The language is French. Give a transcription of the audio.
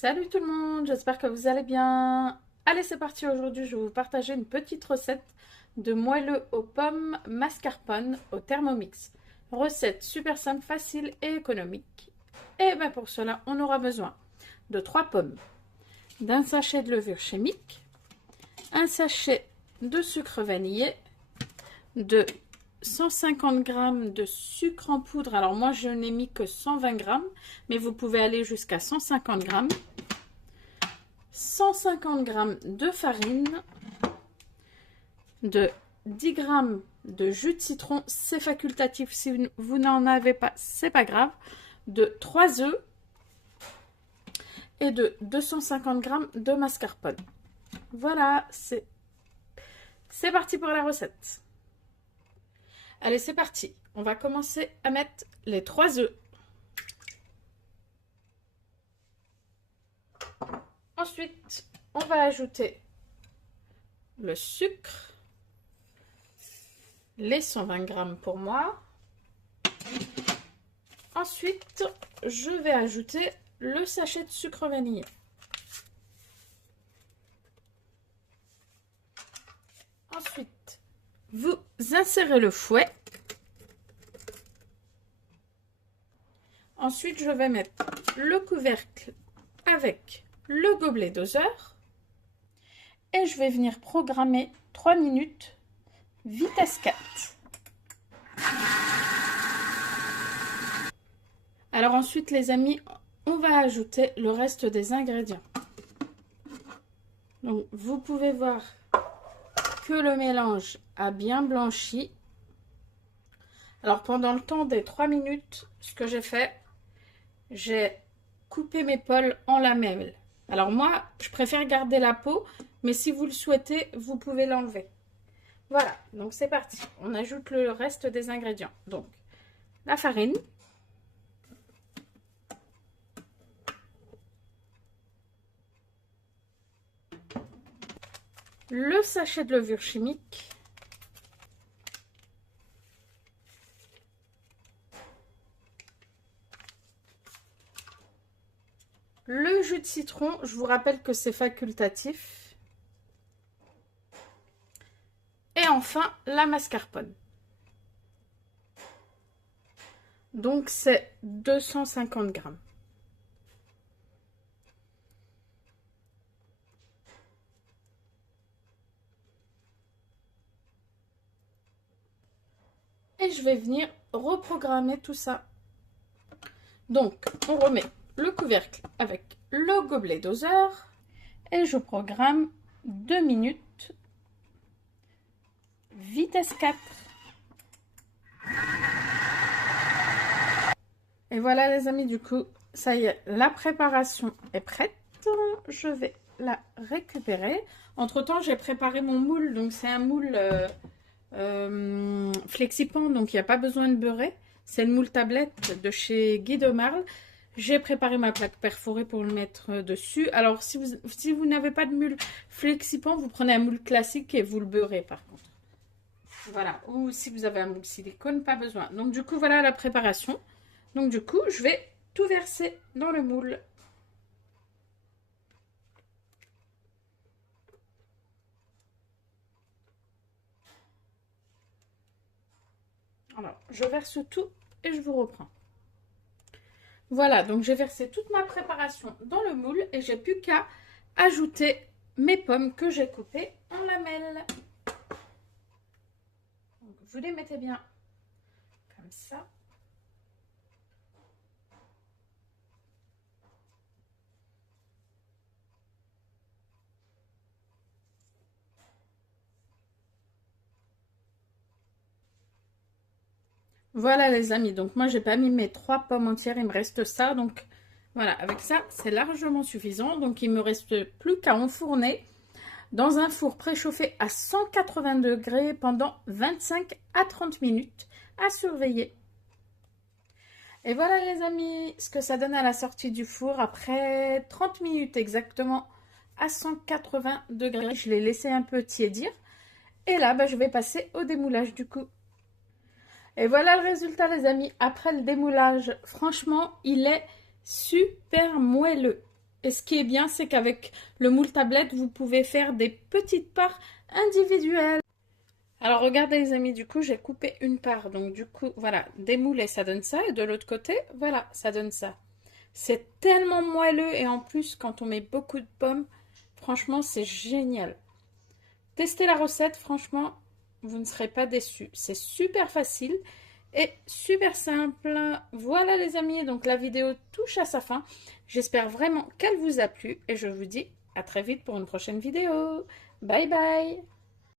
Salut tout le monde, j'espère que vous allez bien. Allez, c'est parti, aujourd'hui je vais vous partager une petite recette de moelleux aux pommes mascarpone au Thermomix. Recette super simple, facile et économique. Et bien pour cela, on aura besoin de 3 pommes, d'un sachet de levure chimique, un sachet de sucre vanillé, de 150 g de sucre en poudre. Alors moi je n'ai mis que 120 g, mais vous pouvez aller jusqu'à 150 g. 150 g de farine, de 10 g de jus de citron, c'est facultatif, si vous n'en avez pas, c'est pas grave, de 3 œufs et de 250 g de mascarpone. Voilà, c'est parti pour la recette. Allez, c'est parti. On va commencer à mettre les 3 œufs. Ensuite, on va ajouter le sucre, les 120 g pour moi. Ensuite, je vais ajouter le sachet de sucre vanillé. Ensuite, vous insérez le fouet. Ensuite, je vais mettre le couvercle avec le gobelet doseur. Et je vais venir programmer 3 minutes, vitesse 4. Alors ensuite, les amis, on va ajouter le reste des ingrédients. Donc, vous pouvez voir que le mélange a bien blanchi. Alors, pendant le temps des 3 minutes, ce que j'ai fait, j'ai coupé mes pommes en lamelles. Alors moi, je préfère garder la peau, mais si vous le souhaitez, vous pouvez l'enlever. Voilà, donc c'est parti. On ajoute le reste des ingrédients. Donc, la farine. Le sachet de levure chimique. Le jus de citron, je vous rappelle que c'est facultatif. Et enfin, la mascarpone. Donc, c'est 250 g. Et je vais venir reprogrammer tout ça. Donc, on remet le couvercle avec le gobelet doseur. Et je programme 2 minutes, vitesse 4. Et voilà les amis, du coup, ça y est, la préparation est prête. Je vais la récupérer. Entre temps, j'ai préparé mon moule. Donc, c'est un moule Flexipan. Donc, il n'y a pas besoin de beurrer. C'est le moule tablette de chez Guy de Marle. J'ai préparé ma plaque perforée pour le mettre dessus. Alors, si vous n'avez pas de moule Flexipan, vous prenez un moule classique et vous le beurrez par contre. Voilà. Ou si vous avez un moule silicone, pas besoin. Donc, du coup, voilà la préparation. Donc du coup, je vais tout verser dans le moule. Alors, je verse tout et je vous reprends. Voilà, donc j'ai versé toute ma préparation dans le moule et j'ai plus qu'à ajouter mes pommes que j'ai coupées en lamelles. Donc, vous les mettez bien comme ça. Voilà les amis, donc moi j'ai pas mis mes 3 pommes entières, il me reste ça, donc voilà, avec ça c'est largement suffisant. Donc il me reste plus qu'à enfourner dans un four préchauffé à 180 degrés pendant 25 à 30 minutes à surveiller. Et voilà les amis, ce que ça donne à la sortie du four après 30 minutes exactement à 180 degrés. Je l'ai laissé un peu tiédir. Et là, je vais passer au démoulage du coup. Et voilà le résultat les amis, après le démoulage. Franchement, il est super moelleux. Et ce qui est bien, c'est qu'avec le moule tablette, vous pouvez faire des petites parts individuelles. Alors regardez les amis, du coup j'ai coupé une part, donc du coup voilà, démoulé ça donne ça, et de l'autre côté, voilà, ça donne ça. C'est tellement moelleux et en plus quand on met beaucoup de pommes, franchement c'est génial. Testez la recette, franchement, vous ne serez pas déçus. C'est super facile et super simple. Voilà les amis, donc la vidéo touche à sa fin. J'espère vraiment qu'elle vous a plu et je vous dis à très vite pour une prochaine vidéo. Bye bye!